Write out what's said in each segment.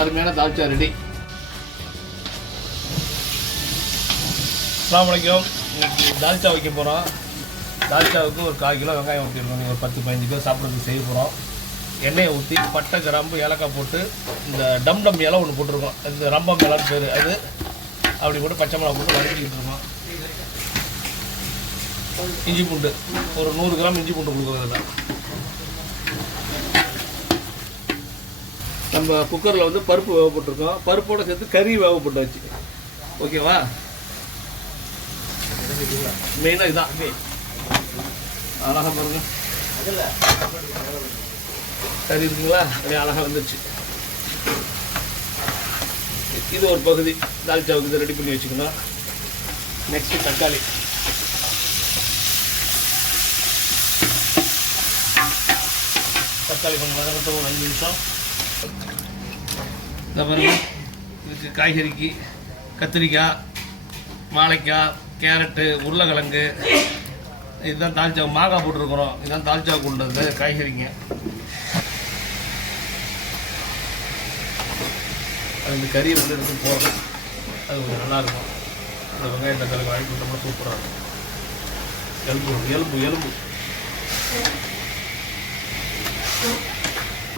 அருமையான தால்ச்சா ரெடி. அலாம் வலைக்கம் இன்னைக்கு தால்ச்சா வைக்க போகிறோம் தால்ச்சாவுக்கு ஒரு கால் கிலோ வெங்காயம் ஊற்றிருக்கோம் நீங்கள் ஒரு பத்து பதினஞ்சு கிலோ சாப்பிட்றதுக்கு செய்ய போகிறோம் எண்ணெயை ஊற்றி பட்டை கிராம்பு ஏலக்காய் போட்டு இந்த டம் டம் இலை ஒன்று போட்டிருக்கோம். இந்த ரம்பம் இலைன்னு பேர். அது அப்படி போட்டு பச்சை மிளகா போட்டு வதக்கிட்டு இருக்கோம். இஞ்சி பூண்டு. ஒரு நூறு கிராம் இஞ்சி பூண்டு கொடுக்குறதுல நம்ம குக்கரில் வந்து பருப்பு வேக போட்டிருக்கோம் பருப்போட சேர்த்து கறி வேக போட்டு வச்சு ஓகேவா மெயினாக இதான் அழகாக பாருங்க. கறி இருக்குங்களா? அப்படியே அழகாக வந்துருச்சு. இது ஒரு பகுதி. தால்ச்சாவுக்கு இதை ரெடி பண்ணி வச்சுக்கணும். நெக்ஸ்ட்டு தக்காளி. தக்காளி கொஞ்சம் வதக்கட்டும். ஒரு அஞ்சு நிமிஷம். இந்த பாருங்க. இதுக்கு காய்கறிக்கு கத்திரிக்காய் வாழைக்காய் கேரட்டு உருளைக்கிழங்கு. இதுதான் தால்ச்சா மாங்காய் போட்டிருக்கிறோம். இதுதான் தால்ச்சா கொண்டது. காய்கறிங்க. அது இந்த கறியை வந்து எடுத்து போடுறோம் அது கொஞ்சம் நல்லாயிருக்கும். அந்த வெங்காயம் தக்காளி வாங்கி போட்டோம்னா சூப்பராக இருக்கும். எலும்பு எலும்பு எலும்பு.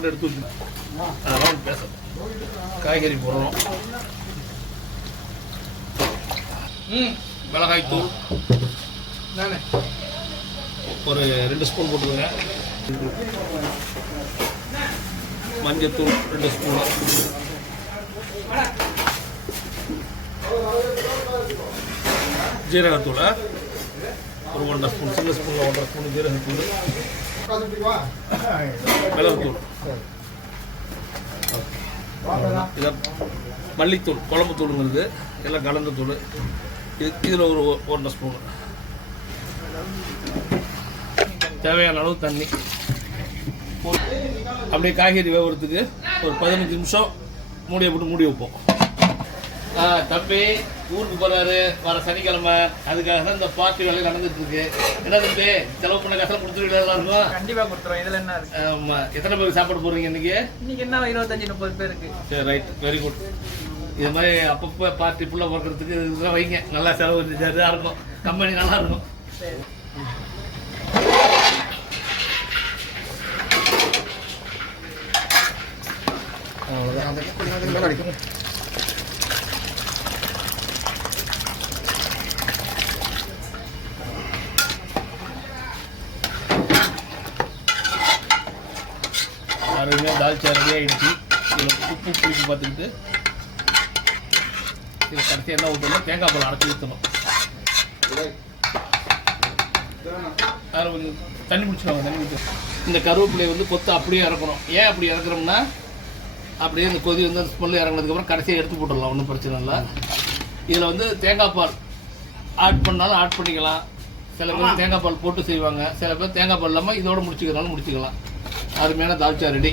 எடுத்து வச்சு. அதெல்லாம் பேச காய்கறி போடுறோம். ம் மிளகாய் தூள். ஒரு ரெண்டு ஸ்பூன் போட்டுக்கோங்க. மஞ்சத்தூள் ரெண்டு ஸ்பூன் ஜீரகத்தூள்? ஒரு ஒன்றரை ஸ்பூன் சின்ன ஸ்பூனில் ஒன்றரை ஸ்பூன் ஜீரகத்தூள். மிளகுத்தூள். இதை மல்லித்தூள் குழம்பு தூளுங்கிறது எல்லாம் கலந்த தூள். இது இதில் ஒரு ஒன்றரை ஸ்பூன் தேவையான அளவு தண்ணி. அப்படியே காய்கறி வேகிறதுக்கு ஒரு பதினஞ்சு நிமிஷம் மூடியை போட்டு மூடி வைப்போம். தம்பி ஊருக்கு போறாரு. வர சனிக்கிழமை. அதுக்காக தான் இந்த பார்ட்டி வேலை நடந்துட்டு இருக்கு. என்ன தம்பி செலவு பண்ண காசெல்லாம் கொடுத்துருவீங்களா எல்லாருக்கும் கண்டிப்பா கொடுத்துருவோம். இதுல என்ன இருக்கு? ஆமா. எத்தனை பேருக்கு சாப்பாடு போடுறீங்க இன்னைக்கு? இன்னைக்கு என்ன இருபத்தஞ்சு முப்பது பேருக்கு. சரி ரைட் வெரி குட் இது மாதிரி அப்பப்போ பார்ட்டி ஃபுல்லாக பார்க்கறதுக்கு இதெல்லாம் வைங்க. நல்லா செலவு இதாக இருக்கும். கம்பெனி நல்லா இருக்கும். சரி. அருமையாக தால்ச்சா ரெடி ஆகிடுச்சு இதில் உப்பு புளிப்பு பார்த்துக்கிட்டு இதில் கடைசி என்ன ஊற்றணும் தேங்காய் பால் அரைச்சி ஊற்றணும் அதில் கொஞ்சம் தண்ணி பிடிச்சிடுவாங்க தண்ணி பிடிச்சி இந்த கருவேப்பிலையை வந்து கொத்து அப்படியே இறக்கணும் ஏன் அப்படி இறக்குறோம்னா அப்படியே இந்த கொதி வந்து அந்த ஸ்மெல் இறங்கினதுக்கப்புறம் கடைசியாக எடுத்து போட்டுடலாம் ஒன்றும் பிரச்சனை இல்லை. இதில் வந்து தேங்காய் பால் ஆட் பண்ணாலும் ஆட் பண்ணிக்கலாம். சில பேர் தேங்காய் பால் போட்டு செய்வாங்க. சில பேர் தேங்காய் பால் இல்லாமல் இதோட முடிச்சுக்கிறனாலும் முடிச்சுக்கலாம். அருமையான தால்ச்சா ரெடி